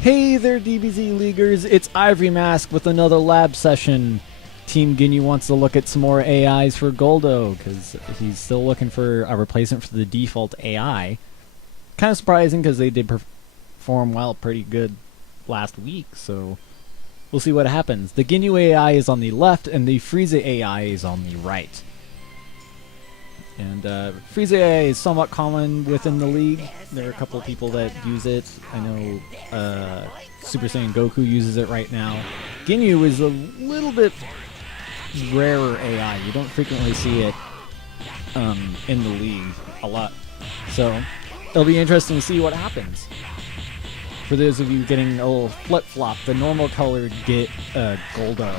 Hey there, DBZ Leaguers, it's Ivory Mask with another lab session. Team Ginyu wants to look at some more AIs for Guldo, because he's still looking for a replacement for the default AI. Kind of surprising, because they did perform well pretty good last week, so we'll see what happens. The Ginyu AI is on the left, and the Frieza AI is on the right. And Frieza AI is somewhat common within the league. There are a couple of people that use it. I know Super Saiyan Goku uses it right now. Ginyu is a little bit rarer AI. You don't frequently see it in the league a lot. So it'll be interesting to see what happens. For those of you getting a little flip-flop, the normal colored Guldo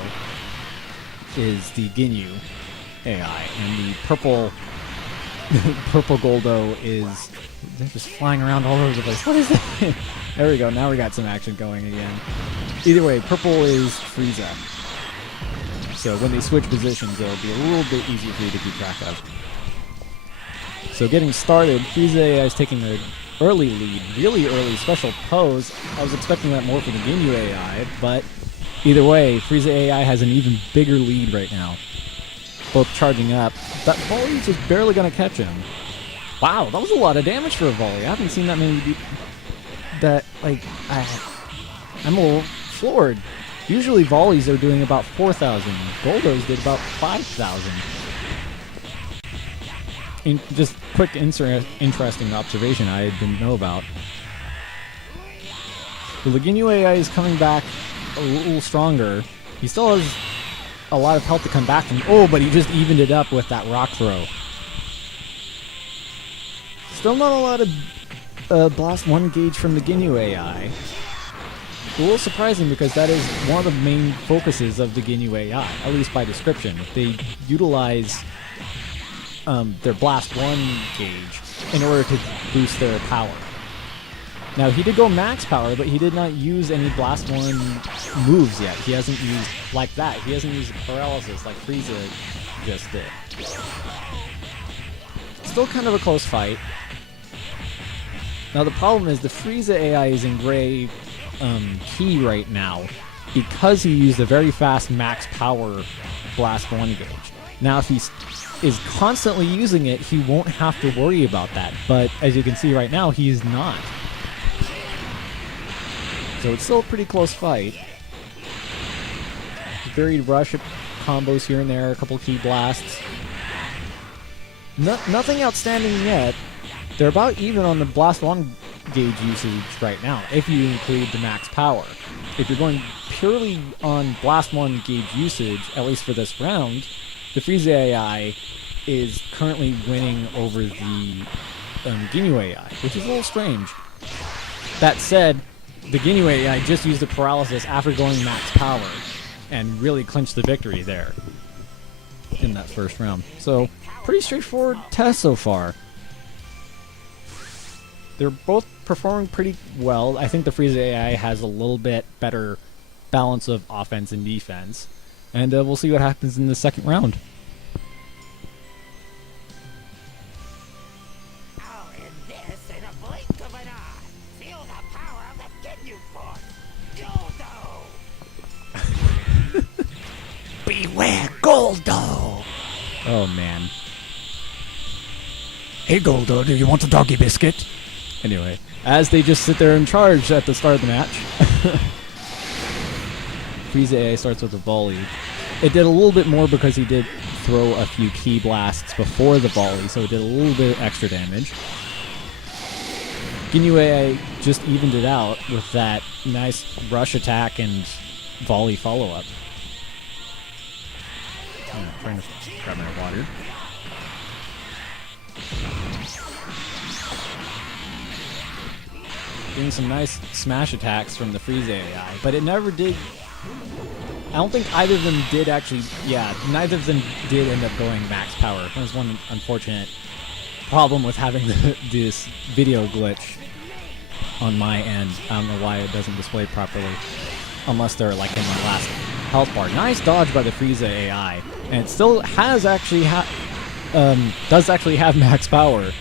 is the Ginyu AI, and the purple Guldo is... They're just flying around all over the place. What is that? There we go. Now we got some action going again. Either way, purple is Frieza. So when they switch positions, it'll be a little bit easier for you to keep track of. So getting started, Frieza AI is taking an early lead, really early special pose. I was expecting that more for the Ginyu AI, but either way, Frieza AI has an even bigger lead right now. Both charging up. That volley's just barely going to catch him. Wow, that was a lot of damage for a volley. I haven't seen that many... I'm a little floored. Usually volleys are doing about 4,000. Guldos did about 5,000. Just quick interesting observation I didn't know about. The Ginyu AI is coming back a little stronger. He still has a lot of health to come back from. Oh, but he just evened it up with that rock throw. Still not a lot of Blast 1 gauge from the Ginyu AI. A little surprising because that is one of the main focuses of the Ginyu AI, at least by description. They utilize their Blast 1 gauge in order to boost their power. Now, he did go max power, but he did not use any Blast 1 moves yet. He hasn't used like that. He hasn't used paralysis like Frieza just did. Still kind of a close fight. Now, the problem is the Frieza AI is in gray key right now because he used a very fast max power Blast 1 gauge. Now, if he is constantly using it, he won't have to worry about that. But as you can see right now, he is not. So it's still a pretty close fight. Varied rush combos here and there, a couple key blasts. Nothing outstanding yet. They're about even on the Blast 1 gauge usage right now, if you include the max power. If you're going purely on Blast 1 gauge usage, at least for this round, the Frieza AI is currently winning over the Ginyu AI, which is a little strange. That said, the Ginyu AI just used the paralysis after going max power and really clinched the victory there in that first round. So, pretty straightforward test so far. They're both performing pretty well. I think the Frieza AI has a little bit better balance of offense and defense. And we'll see what happens in the second round. Beware Guldo! Oh, man. Hey Guldo, do you want a doggy biscuit? Anyway, as they just sit there and charge at the start of the match, Frieza AI starts with a volley. It did a little bit more because he did throw a few key blasts before the volley, so it did a little bit extra damage. Ginyu AI just evened it out with that nice rush attack and volley follow-up. Trying to grab my water. Getting some nice smash attacks from the Frieza AI, but it never did... I don't think either of them did actually... Yeah, neither of them did end up going max power. There's one unfortunate problem with having this video glitch on my end. I don't know why it doesn't display properly. Unless they're like in my last health bar. Nice dodge by the Frieza AI. And it still has actually does actually have max power.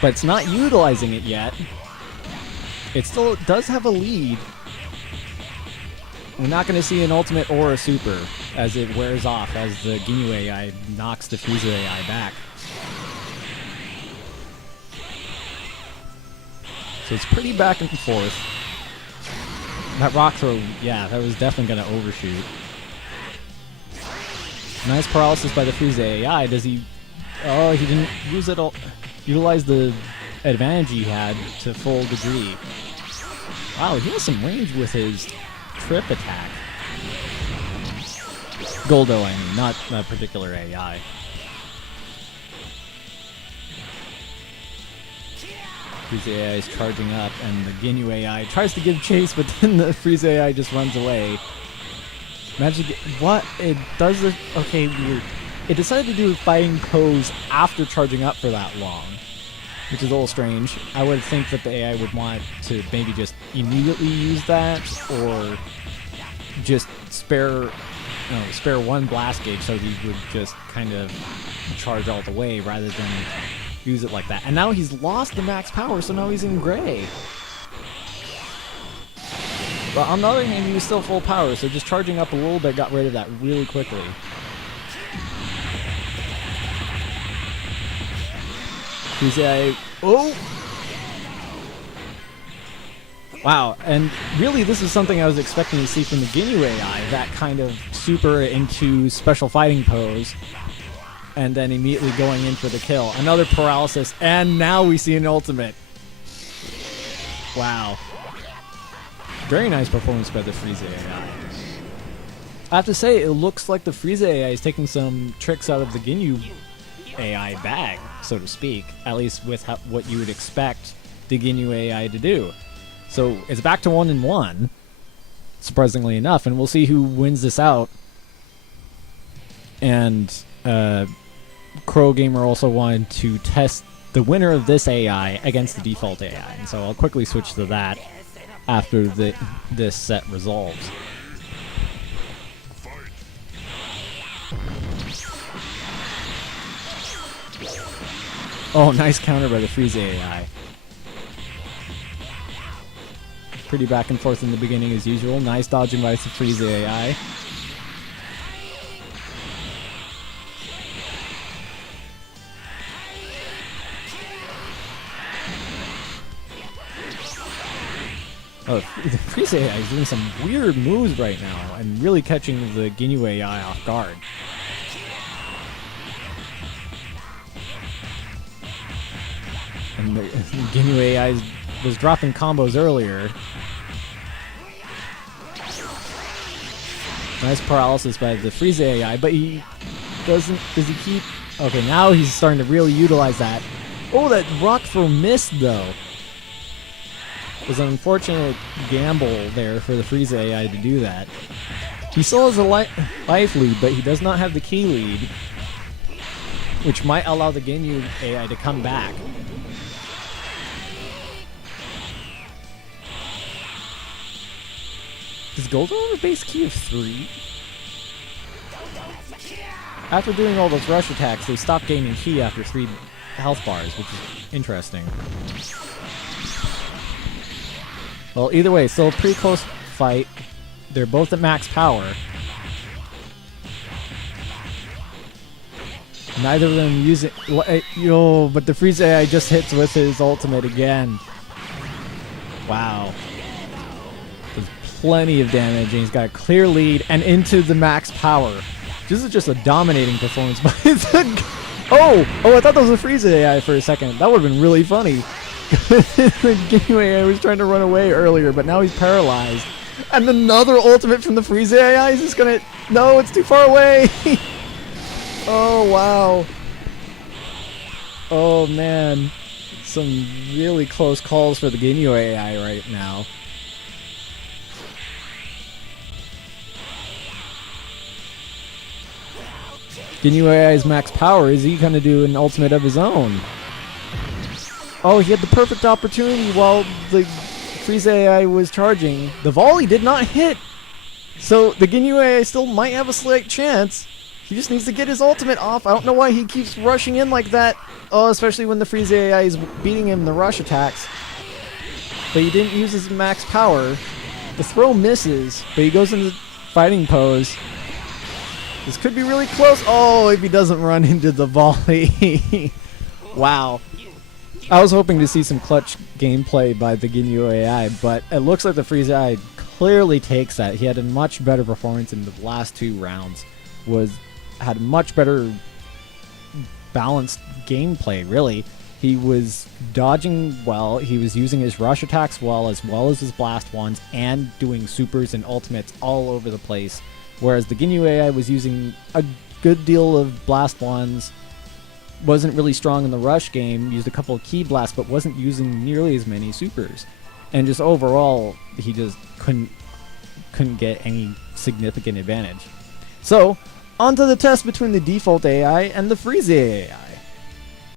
But it's not utilizing it yet. It still does have a lead. We're not going to see an ultimate or a super as it wears off, as the Ginyu AI knocks the Frieza AI back. So it's pretty back and forth. That rock throw, yeah, that was definitely going to overshoot. Nice paralysis by the Frieza AI. Does he... Oh, he didn't use it all... Utilize the advantage he had to full degree. Wow, he has some range with his trip attack. Guldo, I mean, not that particular AI. Frieza AI is charging up, and the Ginyu AI tries to give chase, but then the Frieza AI just runs away. Magic, what? It does this, okay, weird. It decided to do a fighting pose after charging up for that long, which is a little strange. I would think that the AI would want to maybe just immediately use that, or just spare one blast gauge so he would just kind of charge all the way rather than use it like that. And now he's lost the max power, so now he's in gray. But on the other hand, he was still full power, so just charging up a little bit got rid of that really quickly. Oh! Wow, and really this is something I was expecting to see from the Ginyu AI, that kind of super into special fighting pose, and then immediately going in for the kill. Another paralysis, and now we see an ultimate. Wow. Very nice performance by the Frieza AI. I have to say, it looks like the Frieza AI is taking some tricks out of the Ginyu AI bag, so to speak, at least with what you would expect the Ginyu AI to do. So it's back to 1-1, surprisingly enough, and we'll see who wins this out. And Crow Gamer also wanted to test the winner of this AI against the default AI, and so I'll quickly switch to that after this set resolves. Oh, nice counter by the Frieza AI. Pretty back and forth in the beginning as usual. Nice dodging by the Frieza AI. Oh, the Frieza AI is doing some weird moves right now and really catching the Ginyu AI off guard. And the Ginyu AI was dropping combos earlier. Nice paralysis by the Frieza AI, but he doesn't... Does he keep... Okay, now he's starting to really utilize that. Oh, that rock throw missed, though. It was an unfortunate gamble there for the Frieza AI to do that. He still has a life lead, but he does not have the key lead, which might allow the Ginyu AI to come back. Does Guldo have a base key of 3? After doing all those rush attacks, they stopped gaining key after 3 health bars, which is interesting. Well, either way, still a pretty close fight. They're both at max power. Neither of them use it. Yo, but the Frieza AI just hits with his ultimate again. Wow. There's plenty of damage, and he's got a clear lead and into the max power. This is just a dominating performance by the... Oh, I thought that was a Frieza AI for a second. That would have been really funny. The Ginyu AI was trying to run away earlier, but now he's paralyzed. And another ultimate from the Frieza AI is just gonna... No, it's too far away! Oh, wow. Oh, man. Some really close calls for the Ginyu AI right now. Ginyu AI's max power. Is he gonna do an ultimate of his own? Oh, he had the perfect opportunity while the Frieza AI was charging. The volley did not hit. So the Ginyu AI still might have a slight chance. He just needs to get his ultimate off. I don't know why he keeps rushing in like that. Oh, especially when the Frieza AI is beating him in the rush attacks. but he didn't use his max power. The throw misses, but he goes into fighting pose. This could be really close. Oh, if he doesn't run into the volley. Wow. I was hoping to see some clutch gameplay by the Ginyu AI, but it looks like the Freeze AI clearly takes that. He had a much better performance in the last 2 rounds. Had much better balanced gameplay, really. He was dodging well, he was using his rush attacks well as his blast ones, and doing supers and ultimates all over the place. Whereas the Ginyu AI was using a good deal of blast ones, wasn't really strong in the rush game, used a couple of key blasts, but wasn't using nearly as many supers. And just overall, he just couldn't get any significant advantage. So, onto the test between the default AI and the Freeze AI.